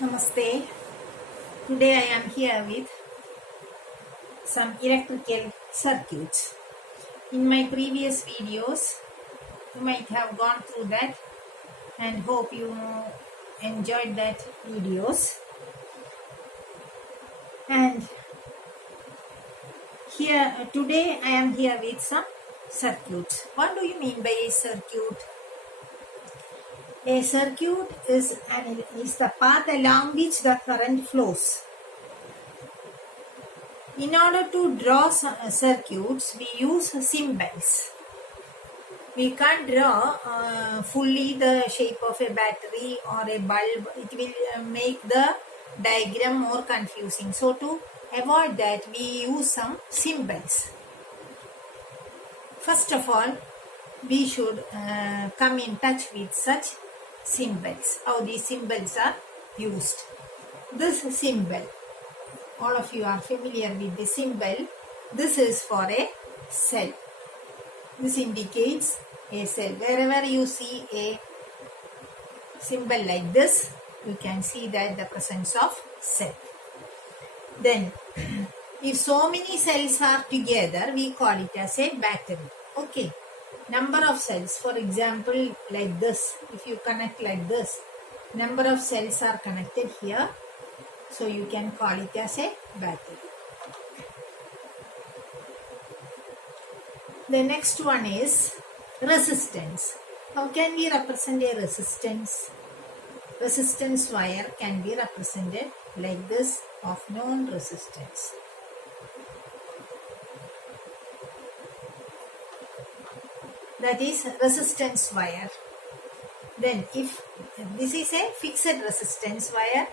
Namaste. Today I am here with some electrical circuits. In my previous videos, you might have gone through that and hope you enjoyed that videos. And here today I am here with some circuits. What do you mean by a circuit? A circuit is the path along which the current flows. In order to draw circuits, we use symbols. We can't draw fully the shape of a battery or a bulb. It will make the diagram more confusing. So to avoid that, we use some symbols. First of all, we should come in touch with such symbols. How these symbols are used. This symbol, all of you are familiar with the symbol. This is for a cell. This indicates a cell. Wherever you see a symbol like this, you can see that the presence of cell. Then, if so many cells are together, we call it as a battery. Okay. Number of cells, for example, like this. If you connect like this, number of cells are connected here. So you can call it as a battery. The next one is resistance. How can we represent a resistance? Resistance wire can be represented like this of known resistance. That is resistance wire. Then if this is a fixed resistance wire,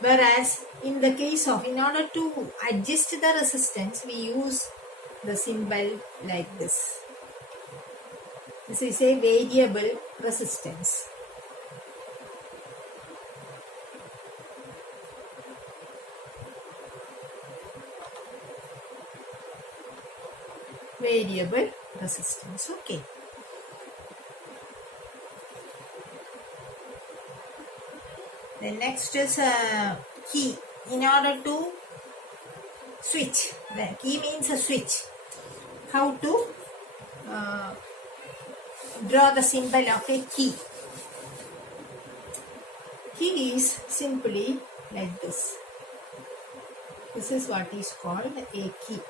whereas in the case of, in order to adjust the resistance, we use the symbol like this. This is a variable resistance. Variable resistance. Okay. The next is a key. In order to switch, the key means a switch. How to draw the symbol of a key? Key is simply like this. This is what is called a key.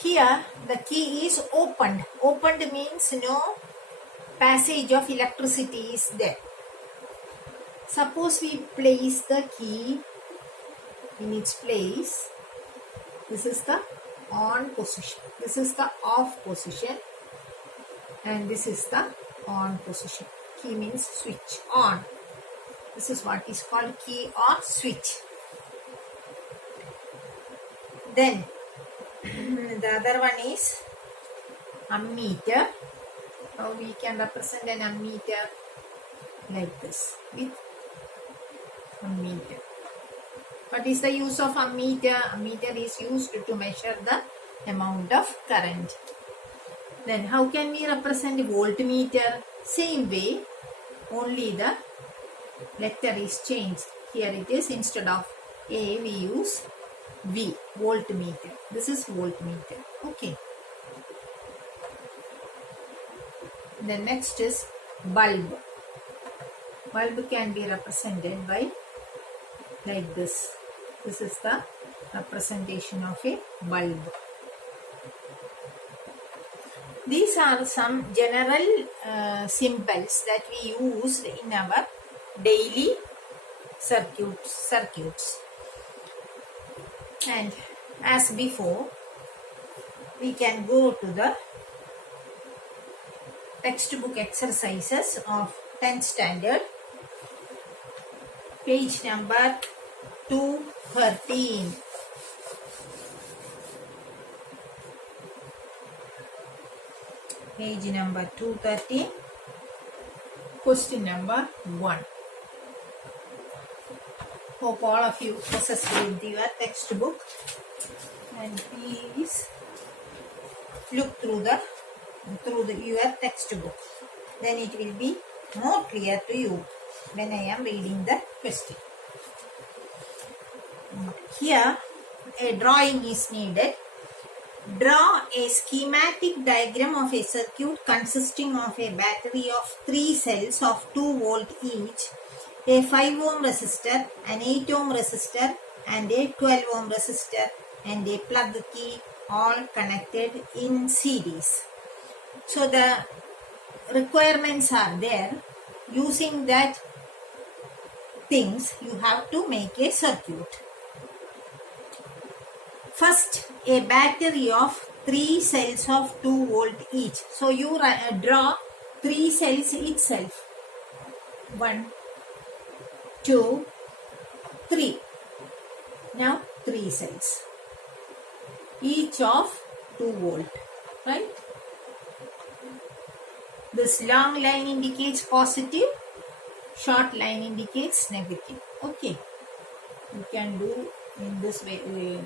Here the key is opened. Opened means no passage of electricity is there. Suppose we place the key in its place. This is the on position. This is the off position. And this is the on position. Key means switch on. This is what is called key or switch. Then the other one is ammeter. How we can represent an ammeter like this with ammeter. What is the use of ammeter? Ammeter is used to measure the amount of current. Then how can we represent voltmeter? Same way, only the letter is changed. Here it is, instead of A we use V, voltmeter. This is voltmeter. Okay. The next is bulb. Bulb can be represented by like this. This is the representation of a bulb. These are some general symbols that we use in our daily circuits. And as before, we can go to the textbook exercises of 10th standard, page number 213. Page number 213, question number 1. Hope all of you possess with your textbook, and please look through the through your textbook. Then it will be more clear to you when I am reading the question. Here, a drawing is needed. Draw a schematic diagram of a circuit consisting of a battery of 3 cells of 2 volt each, a 5 ohm resistor, an 8 ohm resistor, and a 12 ohm resistor, and a plug key, all connected in series. So the requirements are there. Using that things, you have to make a circuit. First, a battery of 3 cells of 2 volt each. So you draw 3 cells itself. 1, 2, 3. Now 3 cells. Each of 2 volt. Right? This long line indicates positive. Short line indicates negative. Okay. You can do in this way,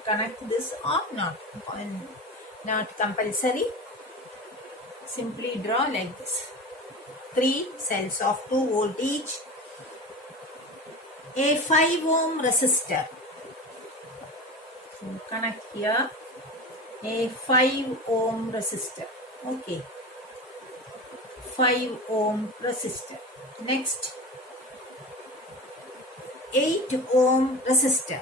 connect this or not. Not compulsory. Simply draw like this. 3 cells of 2 volt each. A 5 ohm resistor. So connect here. A 5 ohm resistor. Okay. 5 ohm resistor. Next. 8 ohm resistor.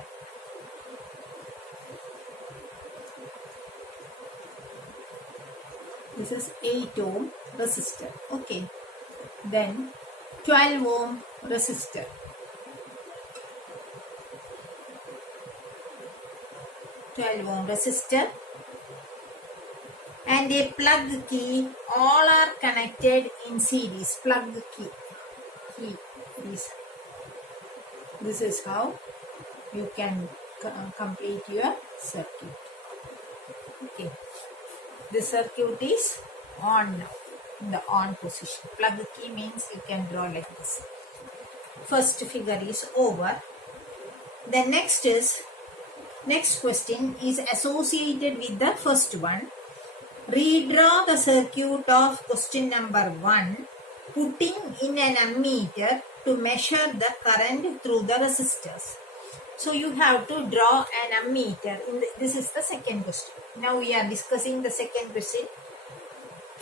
This is 8 ohm resistor. Okay. Then 12 ohm resistor. 12 ohm resistor. And a plug key. All are connected in series. Plug key. This is how you can complete your circuit. Okay. The circuit is on now, in the on position. Plug key means you can draw like this. First figure is over. The next question is associated with the first one. Redraw the circuit of question number 1, putting in an ammeter to measure the current through the resistors. So you have to draw an ammeter. This is the second question. Now we are discussing the second question,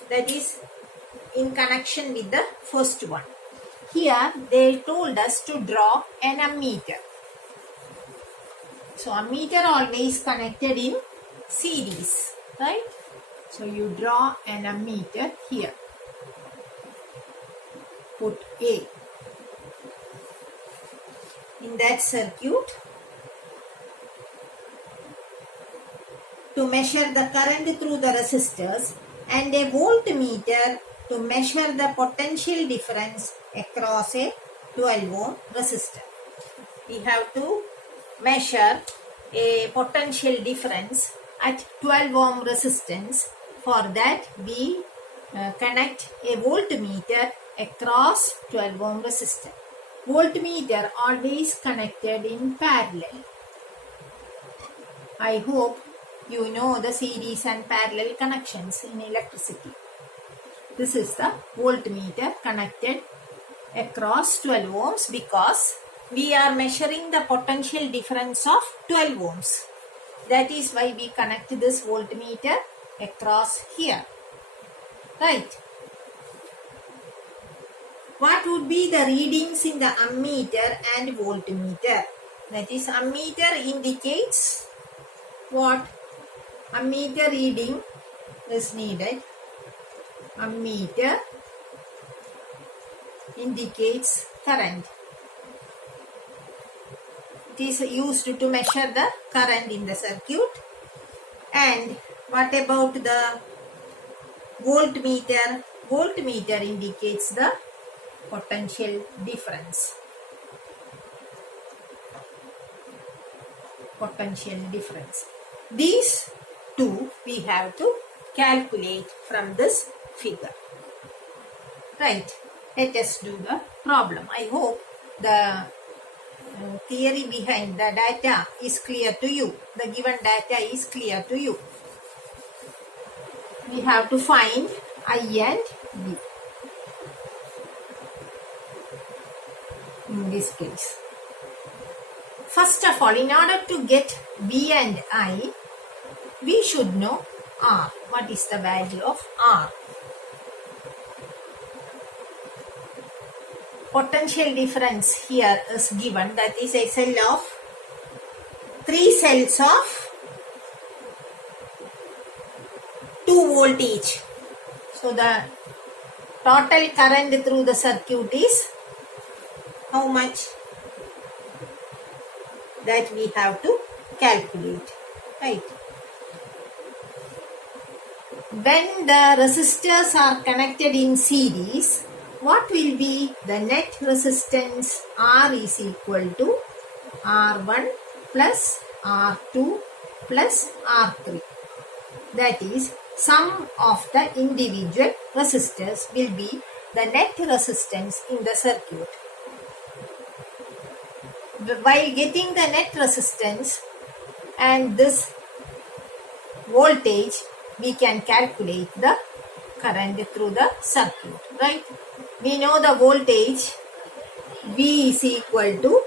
that is in connection with the first one. Here they told us to draw an ammeter. So ammeter always connected in series, right? So you draw an ammeter here. Put A. In that circuit, to measure the current through the resistors, and a voltmeter to measure the potential difference across a 12 ohm resistor. We have to measure a potential difference at 12 ohm resistance. For that, we connect a voltmeter across 12 ohm resistor. Voltmeter always connected in parallel. I hope you know the series and parallel connections in electricity. This is the voltmeter connected across 12 ohms because we are measuring the potential difference of 12 ohms. That is why we connect this voltmeter across here. Right? What would be the readings in the ammeter and voltmeter? That is, ammeter indicates what? Ammeter reading is needed. Ammeter indicates current. It is used to measure the current in the circuit. And what about the voltmeter? Voltmeter indicates the potential difference. Potential difference. These two we have to calculate from this figure. Right. Let us do the problem. I hope the theory behind the data is clear to you. The given data is clear to you. We have to find I and V in this case. First of all, in order to get V and I, we should know R. What is the value of R? Potential difference here is given, that is a cell of 3 cells of 2 volt each. So the total current through the circuit is how much? That we have to calculate, right? When the resistors are connected in series, what will be the net resistance? R is equal to R1 plus R2 plus R3. That is, sum of the individual resistors will be the net resistance in the circuit. While getting the net resistance and this voltage, we can calculate the current through the circuit, right? We know the voltage V is equal to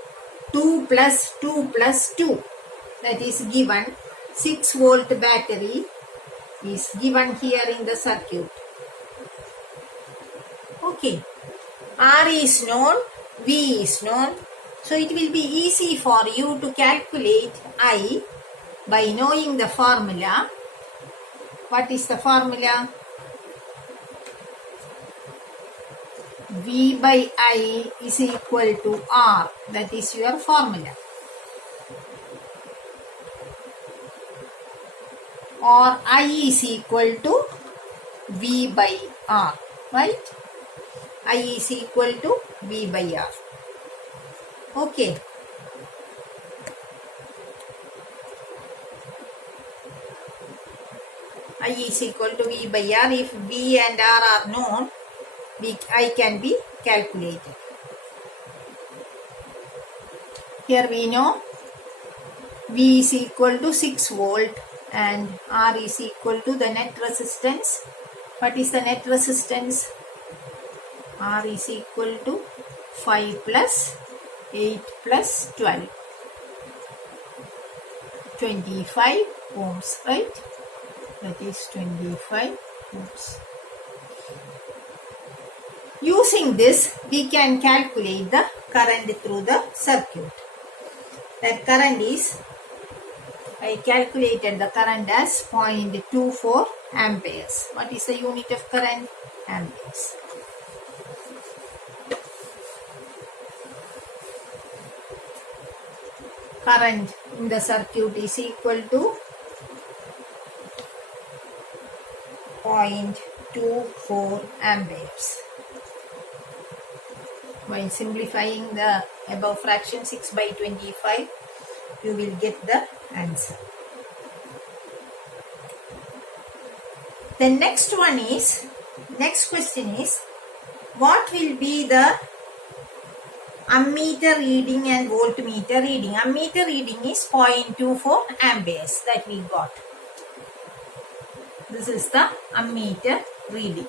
2 plus 2 plus 2. That is given. 6 volt battery is given here in the circuit. Okay. R is known, V is known. So it will be easy for you to calculate I by knowing the formula. What is the formula? V by I is equal to R. That is your formula. Or I is equal to V by R. Right? I is equal to V by R. Okay. I is equal to V by R. If V and R are known, I can be calculated. Here we know V is equal to 6 volt and R is equal to the net resistance. What is the net resistance? R is equal to 5 plus 8 plus 12. 25 ohms, right? That is 25 ohms. Using this, we can calculate the current through the circuit. That current is, I calculated the current as 0.24 amperes. What is the unit of current? Amperes. Current in the circuit is equal to 0.24 amperes. By simplifying the above fraction 6 by 25, you will get the answer. The next question is, what will be the ammeter reading and voltmeter reading? Ammeter reading is 0.24 amperes that we got. This is the ammeter reading.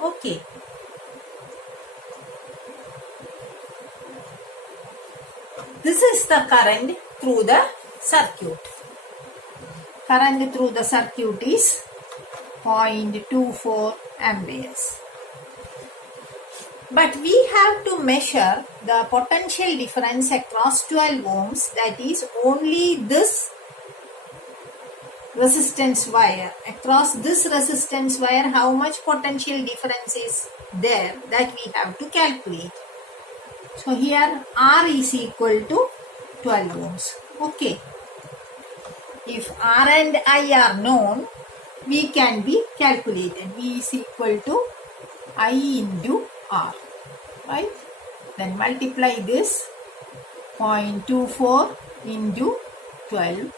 Okay. This is the current through the circuit. Current through the circuit is 0.24 amperes. But we have to measure the potential difference across 12 ohms, that is only this resistance wire. Across this resistance wire, how much potential difference is there, that we have to calculate. So here R is equal to 12 ohms. Okay. If R and I are known, we can be calculated. V is equal to I into R. Right? Then multiply this 0.24 into 12.